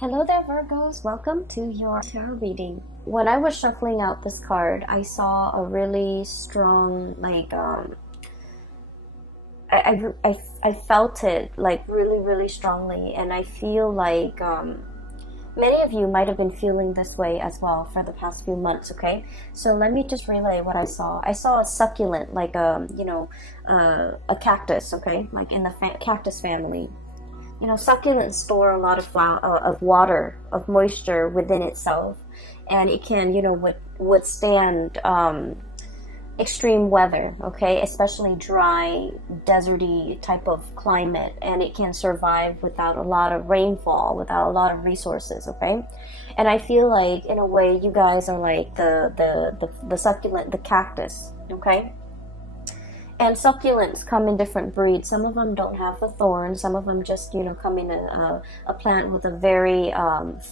Hello there, Virgos. Welcome to your tarot reading. When I was shuffling out this card, I saw a really strong, I felt it like really strongly, and I feel like many of you might have been feeling this way as well for the past few months. Okay, so let me just relay what I saw. I saw a succulent, like a cactus. Okay, like in the cactus family. You know, succulents store a lot of of water, of moisture within itself, and it can, withstand extreme weather, okay, especially dry, deserty type of climate, and it can survive without a lot of rainfall, without a lot of resources, okay. And I feel like, in a way, you guys are like the succulent, the cactus, okay. And succulents come in different breeds. Some of them don't have the thorns. Some of them just, come in a plant with a very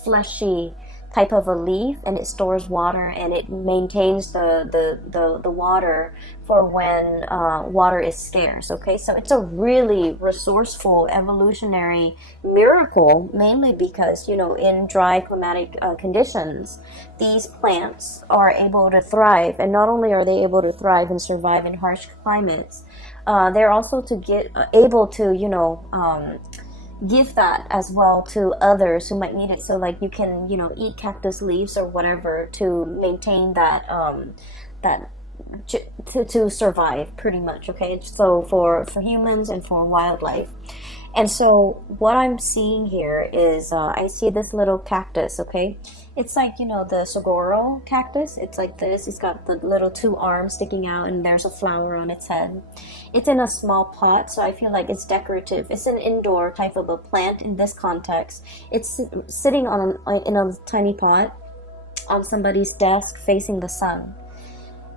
fleshy type of a leaf, and it stores water, and it maintains the water for when water is scarce. Okay, so it's a really resourceful evolutionary miracle, mainly because, in dry climatic conditions, these plants are able to thrive. And not only are they able to thrive and survive in harsh climates, they're also able to give that as well to others who might need it. So like you can eat cactus leaves or whatever to maintain that to survive, pretty much. Okay, so for humans and for wildlife. And so what I'm seeing here is I see this little cactus. Okay, it's like, the saguaro cactus. It's like this. It's got the little two arms sticking out, and there's a flower on its head. It's in a small pot, so I feel like it's decorative. It's an indoor type of a plant in this context. It's sitting in a tiny pot on somebody's desk facing the sun.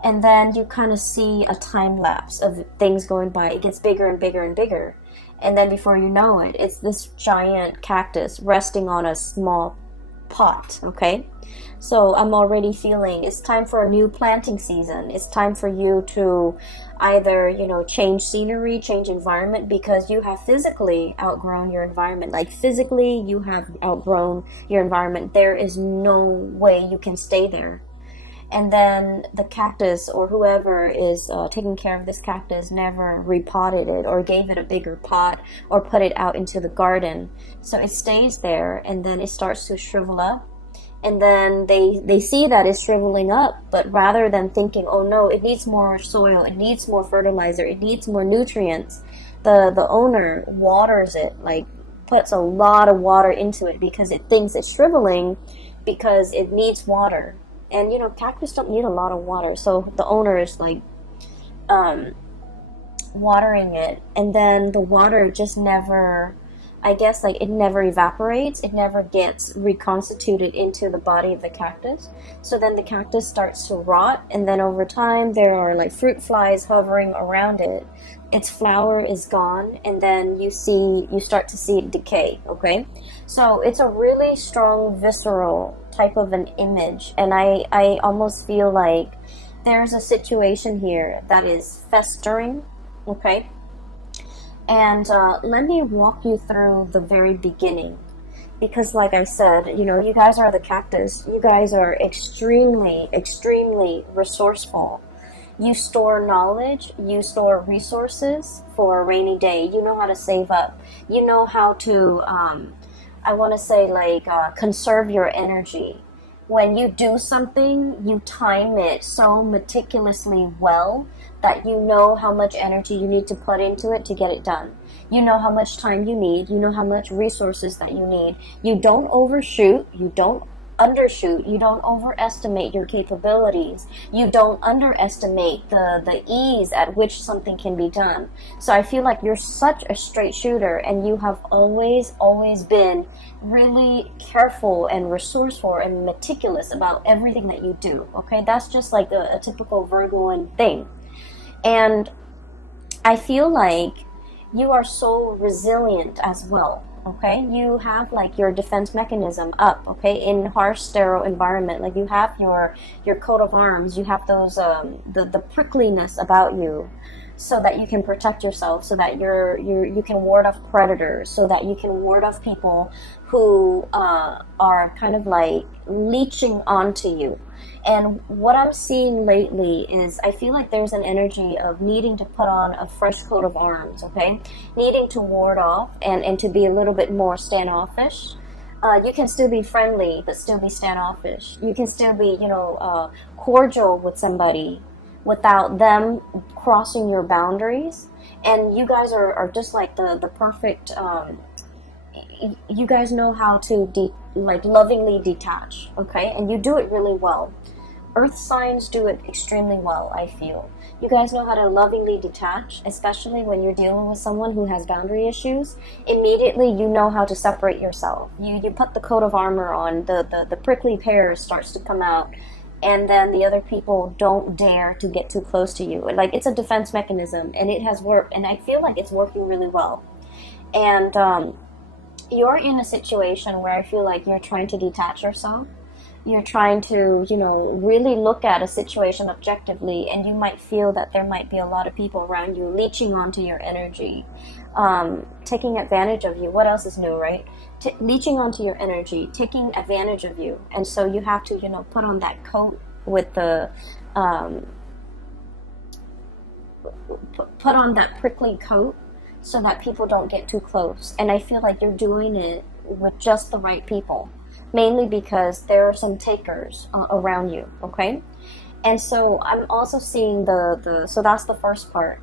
And then you kind of see a time lapse of things going by. It gets bigger and bigger and bigger. And then before you know it, it's this giant cactus resting on a small pot, okay? So I'm already feeling it's time for a new planting season. It's time for you to either, change scenery, change environment, because you have physically outgrown your environment. Like physically, you have outgrown your environment. There is no way you can stay there. And then the cactus, or whoever is taking care of this cactus, never repotted it or gave it a bigger pot or put it out into the garden. So it stays there, and then it starts to shrivel up. And then they see that it's shriveling up, but rather than thinking, oh no, it needs more soil, it needs more fertilizer, it needs more nutrients, the owner waters it, like puts a lot of water into it, because it thinks it's shriveling because it needs water. And, cactus don't need a lot of water. So the owner is like watering it. And then the water just never, I guess, like it never evaporates. It never gets reconstituted into the body of the cactus. So then the cactus starts to rot. And then over time, there are like fruit flies hovering around it. Its flower is gone. And then you start to see it decay. Okay. So it's a really strong, visceral type of an image, and I almost feel like there's a situation here that is festering, okay? And let me walk you through the very beginning, because like I said, you guys are the cactus. You guys are extremely resourceful. You store knowledge, you store resources for a rainy day. You know how to save up. You know how to I want to say conserve your energy. When you do something, you time it so meticulously well that you know how much energy you need to put into it to get it done. You know how much time you need. You know how much resources that you need. You don't overshoot. You don't undershoot. You don't overestimate your capabilities. You don't underestimate the ease at which something can be done. So I feel like you're such a straight shooter, and you have always been really careful and resourceful and meticulous about everything that you do. Okay, that's just like a typical Virgoan thing. And I feel like you are so resilient as well. Okay, you have like your defense mechanism up, okay, in harsh sterile environment. Like you have your coat of arms, you have those the prickliness about you. so that you can protect yourself, so that you can ward off predators, so that you can ward off people who are kind of like leeching onto you. And what I'm seeing lately is I feel like there's an energy of needing to put on a fresh coat of arms, okay? Needing to ward off and to be a little bit more standoffish. You can still be friendly, but still be standoffish. You can still be, cordial with somebody without them crossing your boundaries. And you guys are just like the perfect, you guys know how to lovingly detach, okay? And you do it really well. Earth signs do it extremely well, I feel. You guys know how to lovingly detach, especially when you're dealing with someone who has boundary issues. Immediately, you know how to separate yourself. You put the coat of armor on, the prickly pear starts to come out, and then the other people don't dare to get too close to you. Like, it's a defense mechanism, and it has worked, and I feel like it's working really well. And you're in a situation where I feel like you're trying to detach yourself. You're trying to, really look at a situation objectively, and you might feel that there might be a lot of people around you leeching onto your energy, taking advantage of you. What else is new, right? Leeching onto your energy, taking advantage of you. And so you have to, put on that coat with the, put on that prickly coat so that people don't get too close. And I feel like you're doing it with just the right people. Mainly because there are some takers around you, okay? And so I'm also seeing so that's the first part.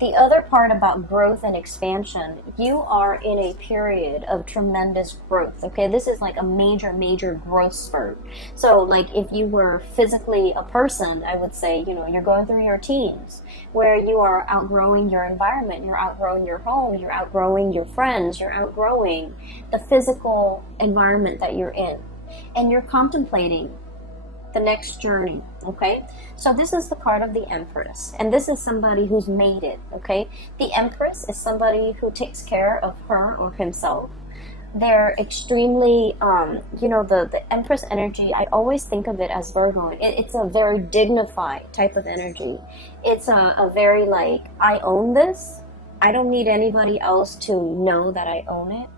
The other part about growth and expansion, you are in a period of tremendous growth, okay? This is like a major, major growth spurt. So like if you were physically a person, I would say, you're going through your teens where you are outgrowing your environment, you're outgrowing your home, you're outgrowing your friends, you're outgrowing the physical environment that you're in. And you're contemplating the next journey, okay? So this is the card of the Empress, and this is somebody who's made it, okay? The Empress is somebody who takes care of her or himself. They're extremely, the Empress energy, I always think of it as Virgo. It's a very dignified type of energy. It's a very like, I own this. I don't need anybody else to know that I own it.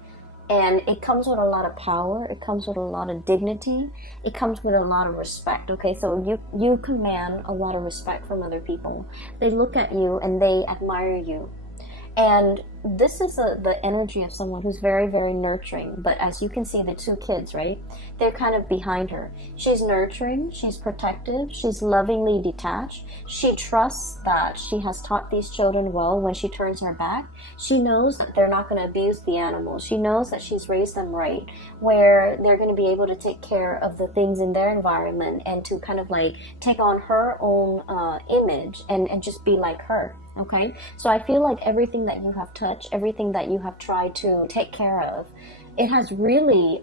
And it comes with a lot of power. It comes with a lot of dignity. It comes with a lot of respect. Okay, so you command a lot of respect from other people. They look at you and they admire you. And this is the energy of someone who's very, very nurturing. But as you can see, the two kids, right? They're kind of behind her. She's nurturing, she's protective, she's lovingly detached. She trusts that she has taught these children well when she turns her back. She knows that they're not going to abuse the animals. She knows that she's raised them right, where they're going to be able to take care of the things in their environment and to kind of like take on her own image and just be like her. Okay, so I feel like everything that you have touched, everything that you have tried to take care of, it has really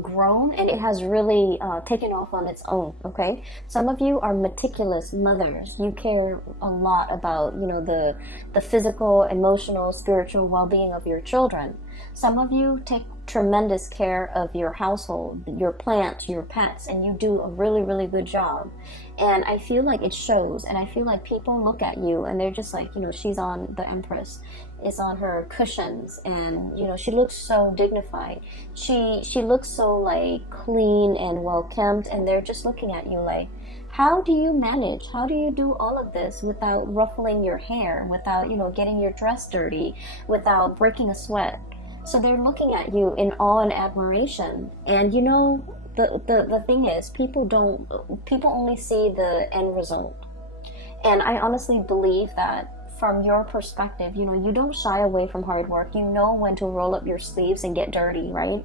grown and it has really taken off on its own. Okay, some of you are meticulous mothers. You care a lot about the physical, emotional, spiritual well-being of your children. Some of you take tremendous care of your household, your plants, your pets, and you do a really, really good job. And I feel like it shows, and I feel like people look at you and they're just like, she's on, the Empress is on her cushions, and she looks so dignified. She looks so like clean and well kempt, and they're just looking at you like, how do you manage? How do you do all of this without ruffling your hair, without getting your dress dirty, without breaking a sweat? So they're looking at you in awe and admiration. And the thing is, people only see the end result. And I honestly believe that from your perspective, you don't shy away from hard work. You know when to roll up your sleeves and get dirty, right?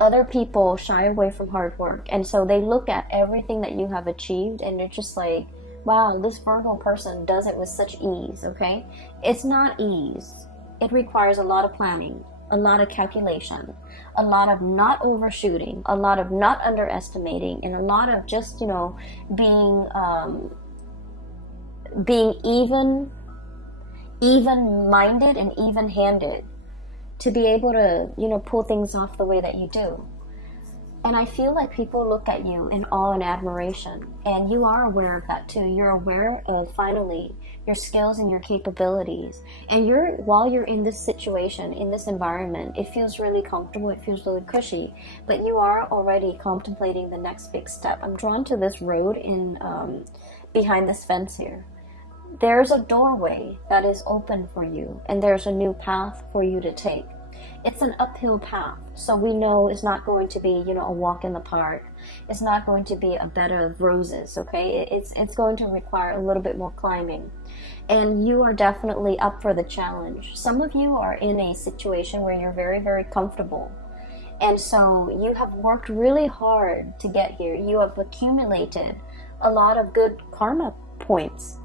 Other people shy away from hard work, and so they look at everything that you have achieved and they're just like, wow, this Virgo person does it with such ease. Okay, it's not ease. It requires a lot of planning, a lot of calculation, a lot of not overshooting, a lot of not underestimating, and a lot of just, being even-minded and even-handed to be able to, pull things off the way that you do. And I feel like people look at you in awe and admiration, and you are aware of that too. You're aware of finally your skills and your capabilities. And while you're in this situation, in this environment, it feels really comfortable, it feels really cushy, but you are already contemplating the next big step. I'm drawn to this road in behind this fence here. There's a doorway that is open for you, and there's a new path for you to take. It's an uphill path, so we know it's not going to be, a walk in the park. It's not going to be a bed of roses, okay? It's going to require a little bit more climbing, and you are definitely up for the challenge. Some of you are in a situation where you're very, very comfortable, and so you have worked really hard to get here. You have accumulated a lot of good karma points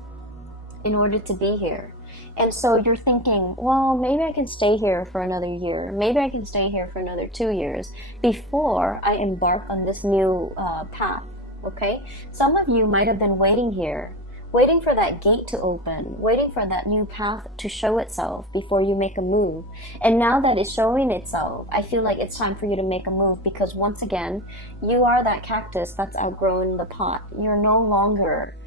in order to be here. And so you're thinking, well, maybe I can stay here for another year. Maybe I can stay here for another 2 years before I embark on this new path, okay? Some of you might have been waiting here, waiting for that gate to open, waiting for that new path to show itself before you make a move. And now that it's showing itself, I feel like it's time for you to make a move, because once again, you are that cactus that's outgrown the pot. You're no longer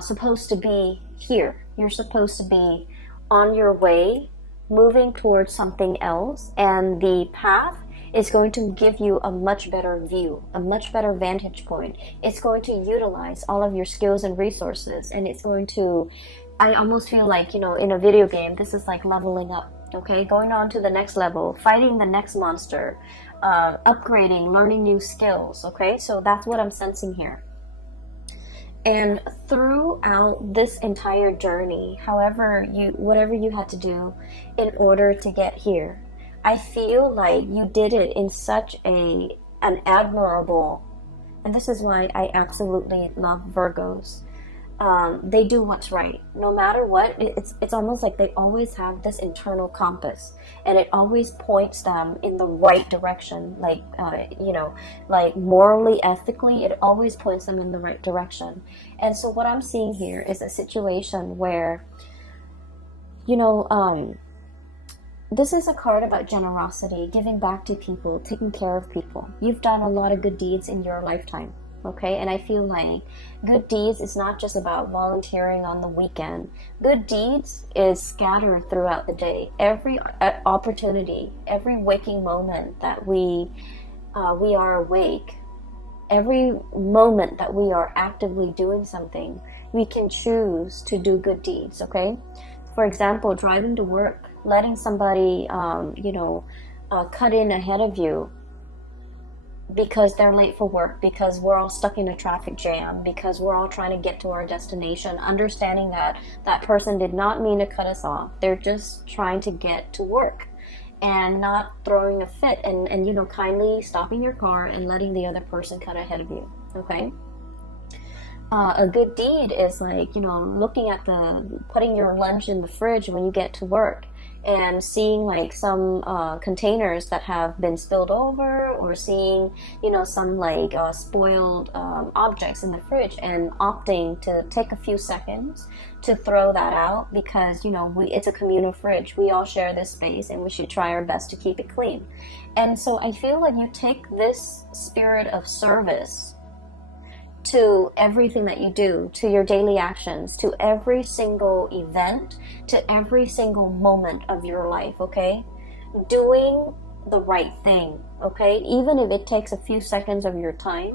supposed to be here. You're supposed to be on your way, moving towards something else, and the path is going to give you a much better view, a much better vantage point. It's going to utilize all of your skills and resources, and it's going to, I almost feel like, in a video game, this is like leveling up, okay? Going on to the next level, fighting the next monster, upgrading, learning new skills, okay? So that's what I'm sensing here. And throughout this entire journey, whatever you had to do in order to get here, I feel like you did it in such an admirable, and this is why I absolutely love Virgos. They do what's right. No matter what, it's almost like they always have this internal compass, and it always points them in the right direction. Like, like morally, ethically, it always points them in the right direction. And so what I'm seeing here is a situation where, this is a card about generosity, giving back to people, taking care of people. You've done a lot of good deeds in your lifetime. Okay, and I feel like good deeds is not just about volunteering on the weekend. Good deeds is scattered throughout the day. Every opportunity, every waking moment that we are awake, every moment that we are actively doing something, we can choose to do good deeds. Okay, for example, driving to work, letting somebody cut in ahead of you because they're late for work, because we're all stuck in a traffic jam, because we're all trying to get to our destination, understanding that that person did not mean to cut us off. They're just trying to get to work, and not throwing a fit, and kindly stopping your car and letting the other person cut ahead of you. Okay, a good deed is like, looking at putting your lunch in the fridge when you get to work, and seeing like some containers that have been spilled over, or seeing some like spoiled objects in the fridge, and opting to take a few seconds to throw that out, because it's a communal fridge. We all share this space, and we should try our best to keep it clean. And so I feel like you take this spirit of service to everything that you do, to your daily actions, to every single event, to every single moment of your life, okay? Doing the right thing, okay? Even if it takes a few seconds of your time,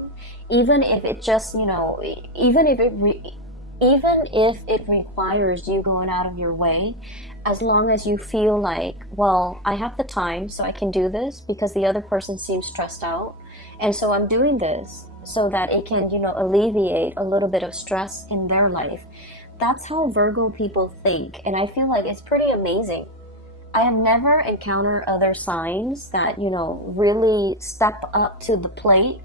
even if it just, even if it requires you going out of your way, as long as you feel like, well, I have the time, so I can do this because the other person seems stressed out, and so I'm doing this so that it can, alleviate a little bit of stress in their life. That's how Virgo people think, and I feel like it's pretty amazing. I have never encountered other signs that, really step up to the plate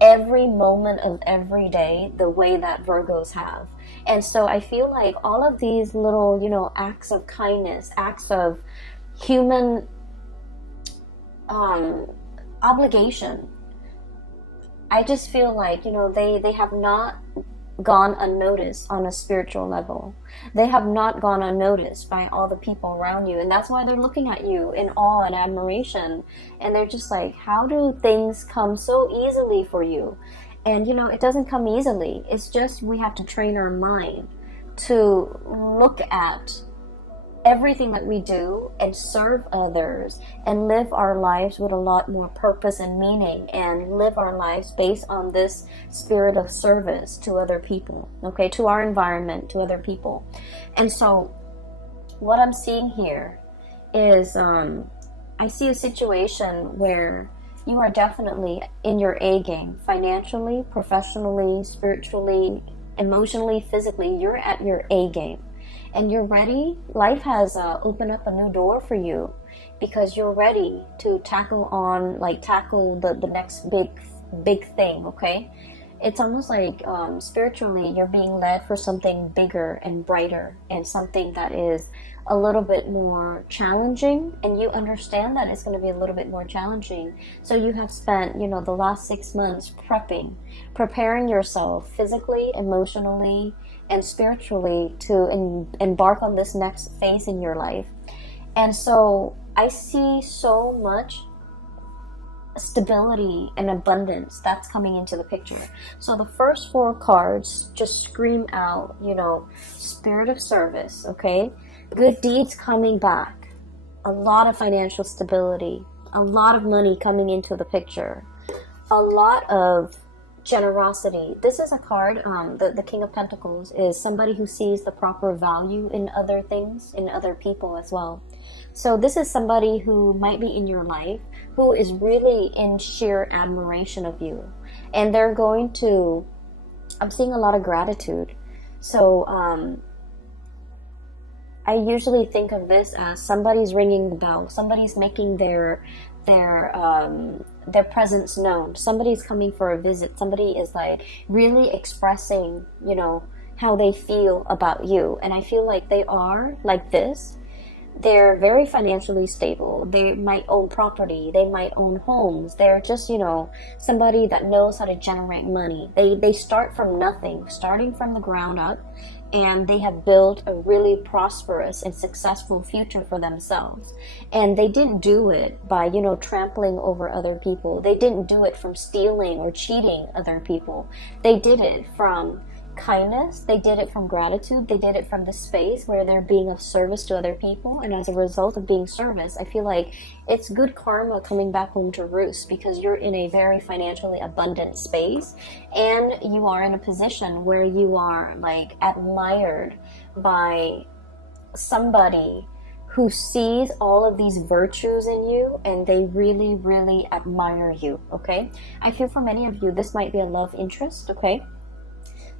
every moment of every day the way that Virgos have. And so I feel like all of these little, acts of kindness, acts of human obligation, I just feel like, they have not gone unnoticed on a spiritual level. They have not gone unnoticed by all the people around you, and that's why they're looking at you in awe and admiration, and they're just like, how do things come so easily for you? And you know, it doesn't come easily. It's just we have to train our mind to look at everything that we do and serve others and live our lives with a lot more purpose and meaning, and live our lives based on this spirit of service to other people, okay, to our environment, to other people. And so what I'm seeing here is I see a situation where you are definitely in your A game, financially, professionally, spiritually, emotionally, physically. You're at your A game. And you're ready. Life has opened up a new door for you because you're ready to tackle the next big thing, okay? It's almost like spiritually you're being led for something bigger and brighter, and something that is a little bit more challenging, and you understand that it's going to be a little bit more challenging. So you have spent, you know, the last 6 months preparing yourself physically, emotionally, and spiritually to embark on this next phase in your life. And so I see so much stability and abundance that's coming into the picture. So the first 4 cards just scream out, you know, spirit of service, okay? Good deeds coming back, a lot of financial stability, a lot of money coming into the picture, a lot of generosity. This is a card, the King of Pentacles is somebody who sees the proper value in other things, in other people as well. So this is somebody who might be in your life who is really in sheer admiration of you, and they're going to, I'm seeing a lot of gratitude. So I usually think of this as somebody's ringing the bell, somebody's making their presence known, somebody's coming for a visit, somebody is like really expressing, you know, how they feel about you. And I feel like they are like this. They're very financially stable. They might own property. They might own homes. They're just, you know, somebody that knows how to generate money. They start from nothing, starting from the ground up, and they have built a really prosperous and successful future for themselves. And they didn't do it by, you know, trampling over other people. They didn't do it from stealing or cheating other people. They did it from kindness. They did it from gratitude. They did it from the space where they're being of service to other people. And as a result of being service, I feel like it's good karma coming back home to roost, because you're in a very financially abundant space, and you are in a position where you are like admired by somebody who sees all of these virtues in you, and they really, really admire you, okay? I feel for many of you, this might be a love interest, okay?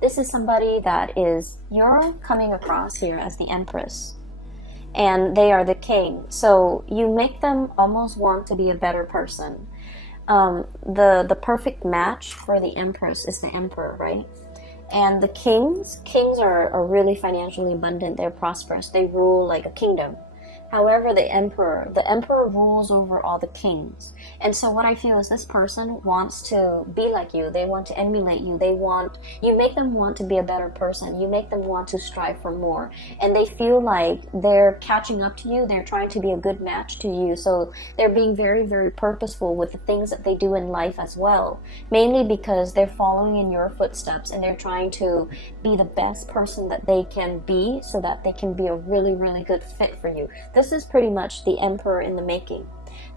This is somebody that is, you're coming across here as the Empress, and they are the king. So you make them almost want to be a better person. The perfect match for the Empress is the Emperor, right? And the kings are really financially abundant. They're prosperous. They rule like a kingdom. However, the emperor rules over all the kings. And so what I feel is this person wants to be like you. They want to emulate you. You make them want to be a better person. You make them want to strive for more. And they feel like they're catching up to you. They're trying to be a good match to you. So they're being very, very purposeful with the things that they do in life as well. Mainly because they're following in your footsteps, and they're trying to be the best person that they can be, so that they can be a really, really good fit for you. This is pretty much the Emperor in the making.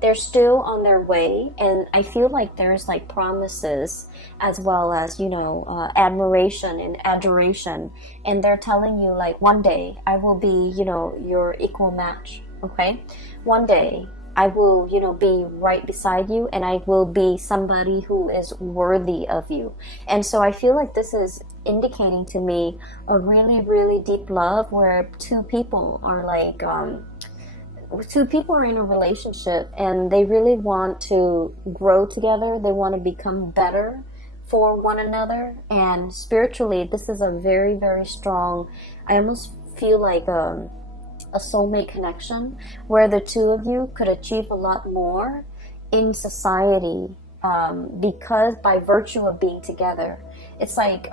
They're still on their way, and I feel like there's like promises as well as, you know, admiration and adoration, and they're telling you like, one day I will be, you know, your equal match, okay? One day I will, you know, be right beside you, and I will be somebody who is worthy of you. And so I feel like this is indicating to me a really, really deep love where two people are like, two people are in a relationship, and they really want to grow together. They want to become better for one another. And spiritually, this is a very, very strong, I almost feel like a soulmate connection, where the two of you could achieve a lot more in society, because by virtue of being together. It's like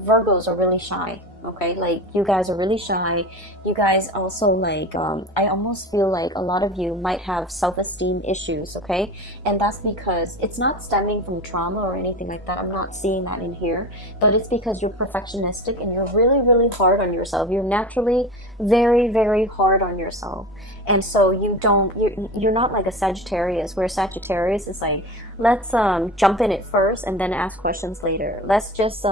Virgos are really shy. Okay, like you guys are really shy. You guys also like I almost feel like a lot of you might have self-esteem issues. Okay, and that's because it's not stemming from trauma or anything like that. I'm not seeing that in here, but it's because you're perfectionistic and you're really, really hard on yourself. You're naturally very, very hard on yourself, and so you're not like a Sagittarius, where Sagittarius is like, let's jump in it first and then ask questions later. Let's just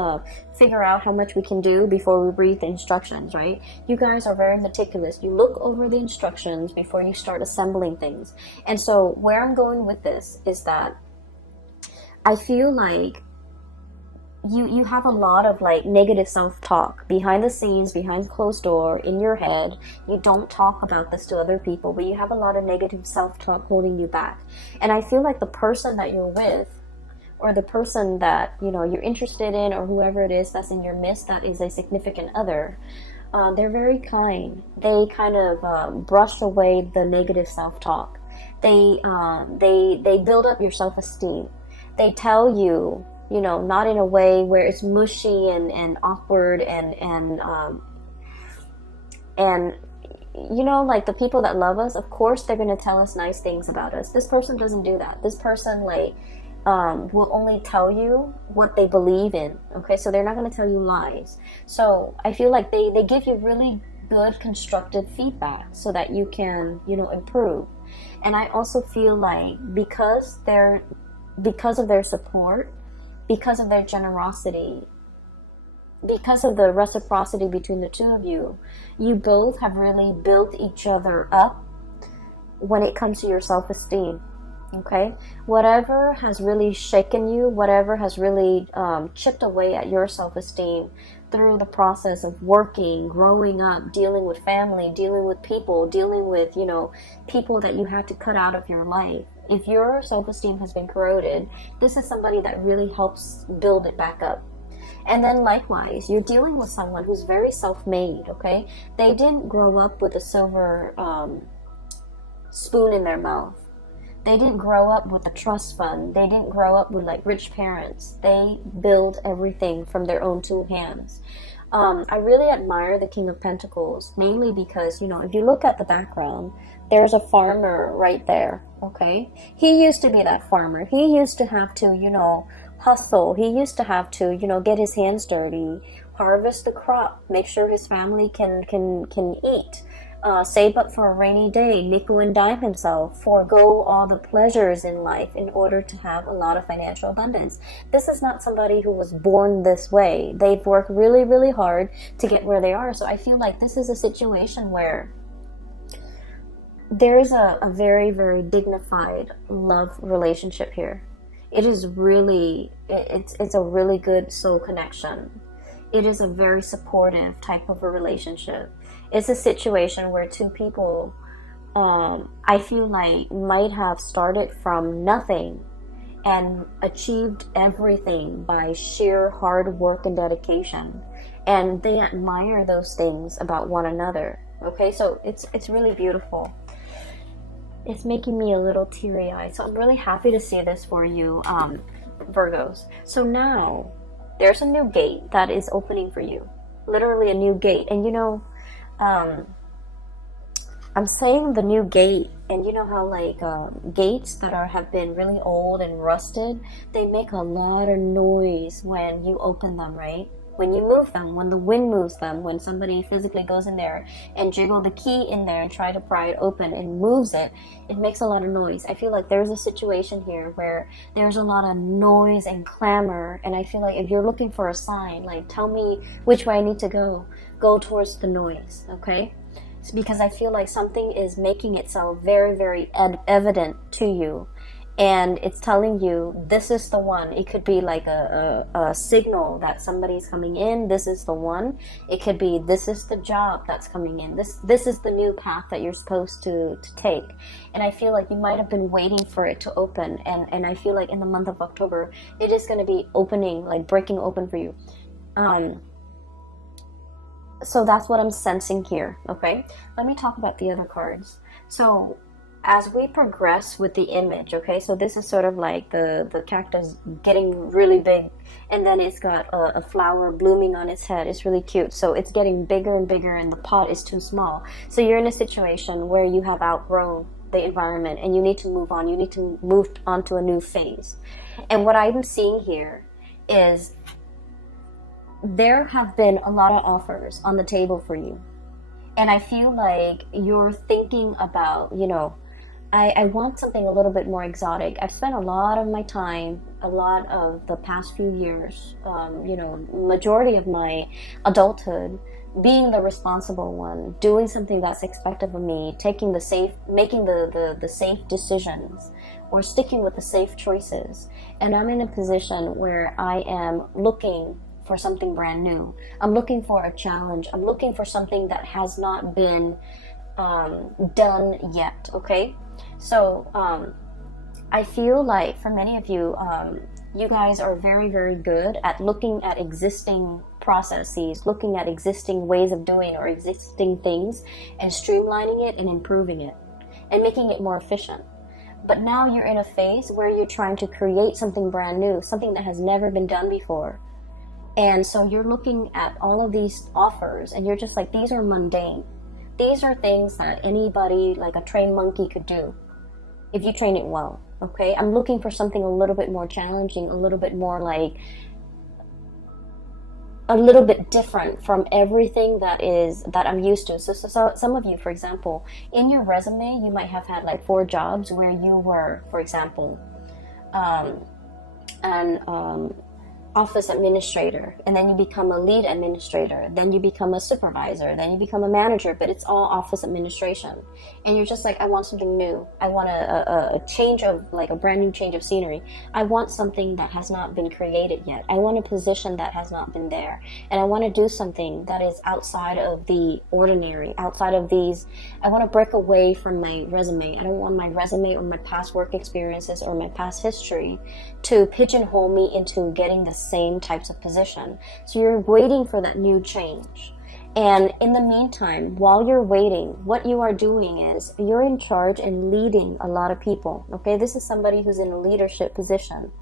figure out how much we can do before we read the instructions, right? You guys are very meticulous. You look over the instructions before you start assembling things. And so where I'm going with this is that I feel like you have a lot of like negative self-talk behind the scenes, behind closed door, in your head. You don't talk about this to other people, but you have a lot of negative self-talk holding you back. And I feel like the person that you're with, or the person that you're interested in, or whoever it is that's in your midst that is a significant other, they're very kind. They kind of brush away the negative self-talk. They build up your self-esteem. They tell you, not in a way where it's mushy and awkward and like the people that love us, of course they're going to tell us nice things about us. This person doesn't do that. This person will only tell you what they believe in. Okay, so they're not going to tell you lies. So I feel like they give you really good constructive feedback so that you can improve. And I also feel like because of their support, because of their generosity, because of the reciprocity between the two of you, you both have really built each other up when it comes to your self-esteem. Okay, whatever has really shaken you, whatever has really chipped away at your self-esteem through the process of working, growing up, dealing with family, dealing with people, dealing with people that you had to cut out of your life. If your self-esteem has been corroded, this is somebody that really helps build it back up. And then likewise, you're dealing with someone who's very self-made. Okay, they didn't grow up with a silver spoon in their mouth. They didn't grow up with a trust fund. They didn't grow up with like rich parents. They build everything from their own two hands. I really admire the King of Pentacles, mainly because, if you look at the background, there's a farmer right there, okay? He used to be that farmer. He used to have to, hustle. He used to have to, get his hands dirty, harvest the crop, make sure his family can eat. Save up for a rainy day, nickel and dime himself, forego all the pleasures in life in order to have a lot of financial abundance. This is not somebody who was born this way. They've worked really, really hard to get where they are. So I feel like this is a situation where there is a very, very dignified love relationship here. It is really, it's a really good soul connection. It is a very supportive type of a relationship. It's a situation where two people, I feel like, might have started from nothing and achieved everything by sheer hard work and dedication. And they admire those things about one another. Okay, so it's really beautiful. It's making me a little teary-eyed. So I'm really happy to see this for you, Virgos. So now, there's a new gate that is opening for you. Literally a new gate. And I'm saying the new gate, and you know how like gates that have been really old and rusted, they make a lot of noise when you open them, right? When you move them, when the wind moves them, when somebody physically goes in there and jiggle the key in there and try to pry it open and moves it, it makes a lot of noise. I feel like there's a situation here where there's a lot of noise and clamor, and I feel like if you're looking for a sign, like tell me which way I need to go towards the noise, okay? It's because I feel like something is making itself very, very evident to you. And it's telling you, this is the one. It could be like a signal that somebody's coming in. This is the one. It could be, this is the job that's coming in. This is the new path that you're supposed to take. And I feel like you might have been waiting for it to open. And I feel like in the month of October, it is going to be opening, like breaking open for you. So that's what I'm sensing here, okay? Let me talk about the other cards. So as we progress with the image, okay, so this is sort of like the cactus getting really big, and then it's got a flower blooming on its head. It's really cute. So it's getting bigger and bigger, and the pot is too small. So you're in a situation where you have outgrown the environment and you need to move on. You need to move on to a new phase. And what I'm seeing here is there have been a lot of offers on the table for you. And I feel like you're thinking about, I want something a little bit more exotic. I've spent a lot of my time, a lot of the past few years, majority of my adulthood, being the responsible one, doing something that's expected of me, making the safe decisions, or sticking with the safe choices. And I'm in a position where I am looking for something brand new. I'm looking for a challenge. I'm looking for something that has not been done yet, okay? So I feel like for many of you, you guys are very, very good at looking at existing processes, looking at existing ways of doing or existing things, and streamlining it and improving it and making it more efficient. But now you're in a phase where you're trying to create something brand new, something that has never been done before. And so you're looking at all of these offers and you're just like, these are mundane. These are things that anybody, like a trained monkey, could do if you train it well, okay? I'm looking for something a little bit more challenging, a little bit more like, a little bit different from everything that I'm used to. So some of you, for example, in your resume, you might have had like 4 jobs where you were, for example, office administrator, and then you become a lead administrator, then you become a supervisor, then you become a manager, but it's all office administration. And you're just like, I want something new. I want a change of, like a brand new change of scenery. I want something that has not been created yet. I want a position that has not been there. And I want to do something that is outside of the ordinary, outside of these. I want to break away from my resume. I don't want my resume or my past work experiences or my past history to pigeonhole me into getting the same types of position. So you're waiting for that new change. And in the meantime, while you're waiting, what you are doing is you're in charge and leading a lot of people. Okay, this is somebody who's in a leadership position.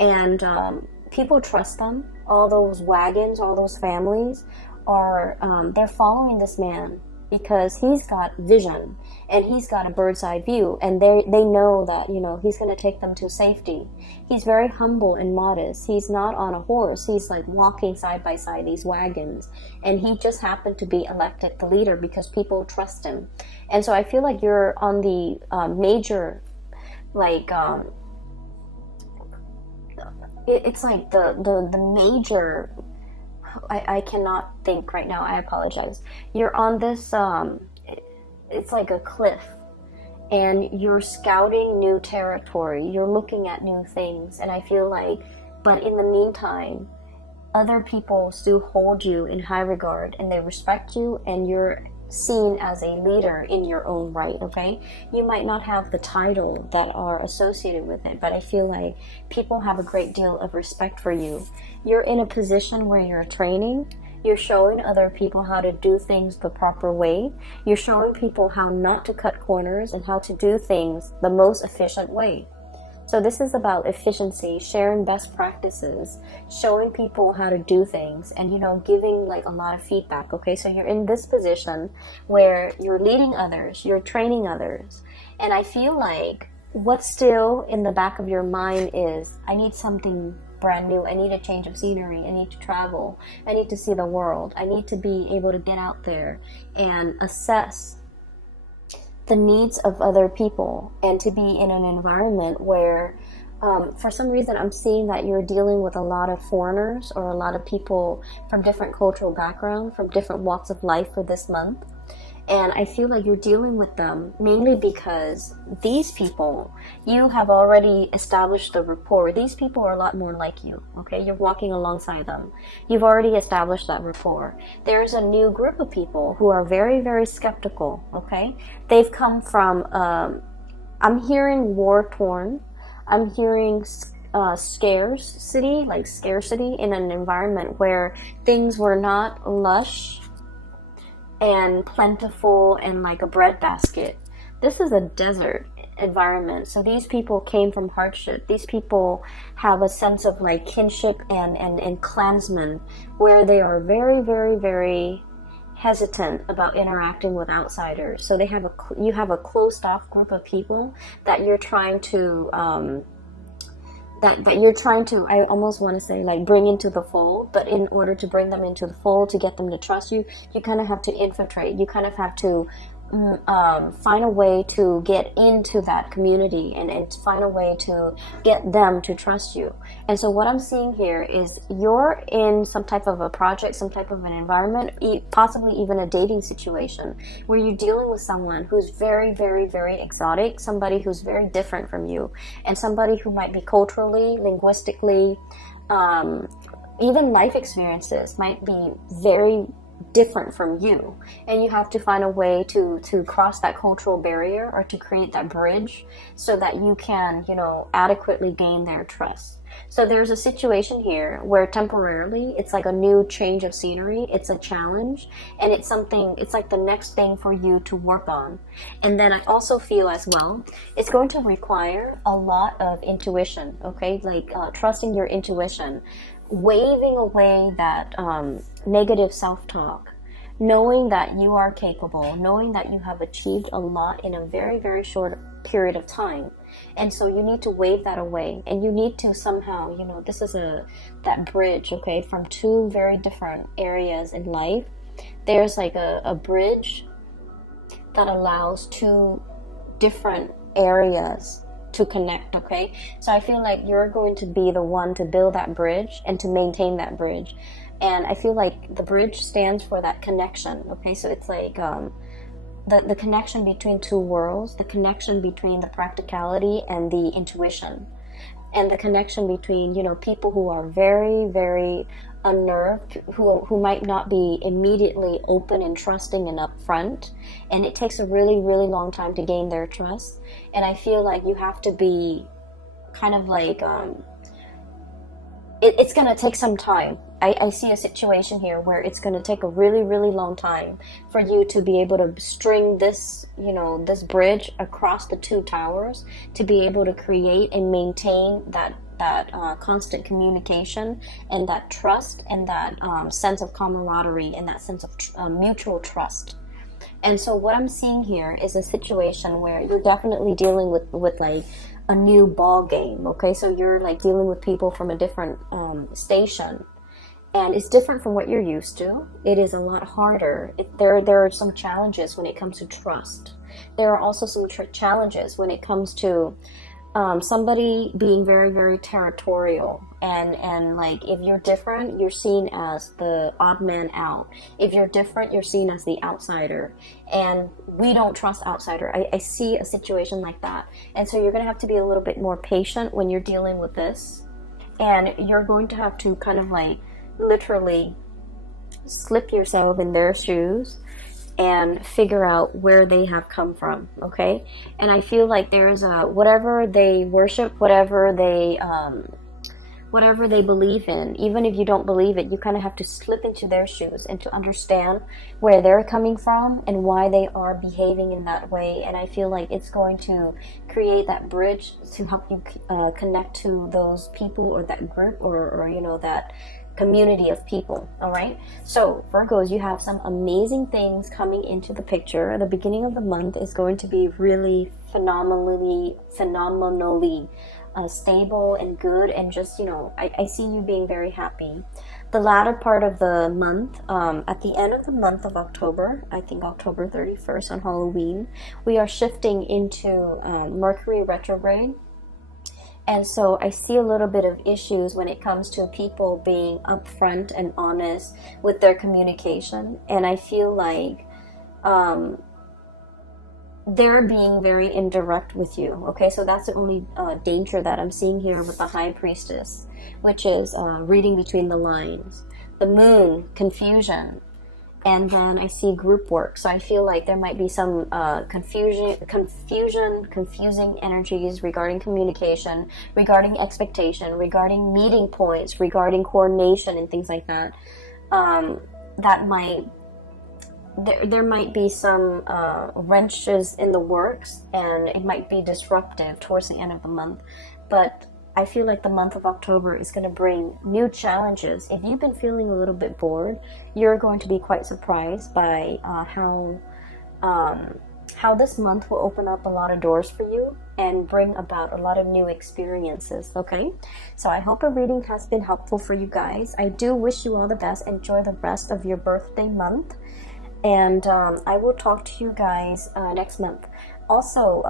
And people trust them. All those wagons, all those families are, they're following this man because he's got vision and he's got a bird's eye view, and they know that, he's going to take them to safety. He's very humble and modest. He's not on a horse. He's like walking side by side these wagons, and he just happened to be elected the leader because people trust him. And so I feel like you're on the major, like it's like the major, I cannot think right now, I apologize. You're on this, it's like a cliff, and you're scouting new territory, you're looking at new things, and I feel like, but in the meantime, other people still hold you in high regard, and they respect you, and you're seen as a leader in your own right, okay? You might not have the title that are associated with it, but I feel like people have a great deal of respect for you. You're in a position where you're training, you're showing other people how to do things the proper way, you're showing people how not to cut corners and how to do things the most efficient way. So this is about efficiency, sharing best practices, showing people how to do things, and giving like a lot of feedback, okay? So you're in this position where you're leading others, you're training others, and I feel like what's still in the back of your mind is, I need something brand new, I need a change of scenery, I need to travel, I need to see the world, I need to be able to get out there and assess the needs of other people, and to be in an environment where for some reason I'm seeing that you're dealing with a lot of foreigners or a lot of people from different cultural backgrounds, from different walks of life for this month. And I feel like you're dealing with them mainly because these people, you have already established the rapport. These people are a lot more like you, okay? You're walking alongside them. You've already established that rapport. There's a new group of people who are very, very skeptical, okay? They've come from, I'm hearing war-torn. I'm hearing scarcity, like scarcity in an environment where things were not lush and plentiful and like a breadbasket. this is a desert environment. So these people came from hardship. These people have a sense of like kinship and clansmen, where they are very, very, very hesitant about interacting with outsiders. So you have a closed off group of people that you're trying to that you're trying to, I almost want to say, like, bring into the fold. But in order to bring them into the fold, to get them to trust you, you kind of have to infiltrate. You kind of have to find a way to get into that community and find a way to get them to trust you. And so what I'm seeing here is you're in some type of a project, some type of an environment, possibly even a dating situation, where you're dealing with someone who's very, very, very exotic, somebody who's very different from you, and somebody who might be culturally, linguistically, even life experiences might be very different from you, and you have to find a way to cross that cultural barrier, or to create that bridge, so that you can, you know, adequately gain their trust. So there's a situation here where temporarily it's like a new change of scenery, it's a challenge, and it's something, it's like the next thing for you to work on. And then I also feel as well, it's going to require a lot of intuition, okay, like trusting your intuition, waving away that negative self-talk, knowing that you are capable, knowing that you have achieved a lot in a very, very short period of time. And so you need to wave that away, and you need to somehow, you know, this is that bridge, okay, from two very different areas in life. There's like a bridge that allows two different areas to connect, okay? So I feel like you're going to be the one to build that bridge and to maintain that bridge. And I feel like the bridge stands for that connection, okay? So it's like the connection between two worlds, the connection between the practicality and the intuition, and the connection between, you know, people who are very, very unnerved, who might not be immediately open and trusting and upfront, and it takes a really, really long time to gain their trust. And I feel like you have to be kind of like it's gonna take some time. I see a situation here where it's gonna take a really, really long time for you to be able to string this, you know, this bridge across the two towers, to be able to create and maintain that constant communication, and that trust, and that sense of camaraderie, and that sense of mutual trust. And so what I'm seeing here is a situation where you're definitely dealing with like a new ball game, okay? So you're like dealing with people from a different station, and it's different from what you're used to. It is a lot harder. There are some challenges when it comes to trust. There are also some challenges when it comes to somebody being very, very territorial, and like, if you're different, you're seen as the odd man out. If you're different, you're seen as the outsider, and we don't trust outsider. I see a situation like that. And so you're going to have to be a little bit more patient when you're dealing with this, and you're going to have to kind of like literally slip yourself in their shoes and figure out where they have come from, okay? And I feel like there's whatever they worship, whatever they believe in, even if you don't believe it, you kind of have to slip into their shoes and to understand where they're coming from and why they are behaving in that way. And I feel like it's going to create that bridge to help you connect to those people, or that group, or you know, that community of people. All right, so Virgos, you have some amazing things coming into the picture. The beginning of the month is going to be really phenomenally stable and good, and just, you know, I see you being very happy. The latter part of the month, at the end of the month of October, I think October 31st on Halloween, we are shifting into Mercury retrograde. And so I see a little bit of issues when it comes to people being upfront and honest with their communication. And I feel like they're being very indirect with you. Okay, so that's the only danger that I'm seeing here with the High Priestess, which is reading between the lines. The Moon, confusion. And then I see group work. So I feel like there might be some confusing energies regarding communication, regarding expectation, regarding meeting points, regarding coordination and things like that. That might there might be some wrenches in the works, and it might be disruptive towards the end of the month, but I feel like the month of October is going to bring new challenges. If you've been feeling a little bit bored, you're going to be quite surprised by how this month will open up a lot of doors for you and bring about a lot of new experiences. Okay, so I hope a reading has been helpful for you guys. I do wish you all the best. Enjoy the rest of your birthday month, and I will talk to you guys next month. Also,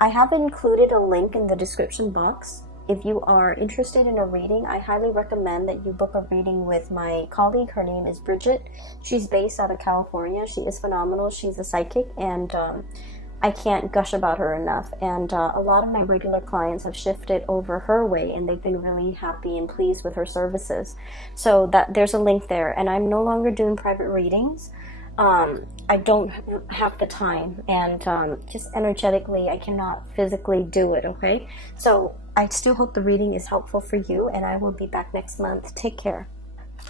I have included a link in the description box. If you are interested in a reading, I highly recommend that you book a reading with my colleague. Her name is Bridget. She's based out of California. She is phenomenal. She's a psychic, and I can't gush about her enough. And a lot of my regular clients have shifted over her way, and they've been really happy and pleased with her services. So that there's a link there. And I'm no longer doing private readings. I don't have the time, and just energetically I cannot physically do it. Okay, so I still hope the reading is helpful for you, and I will be back next month. Take care.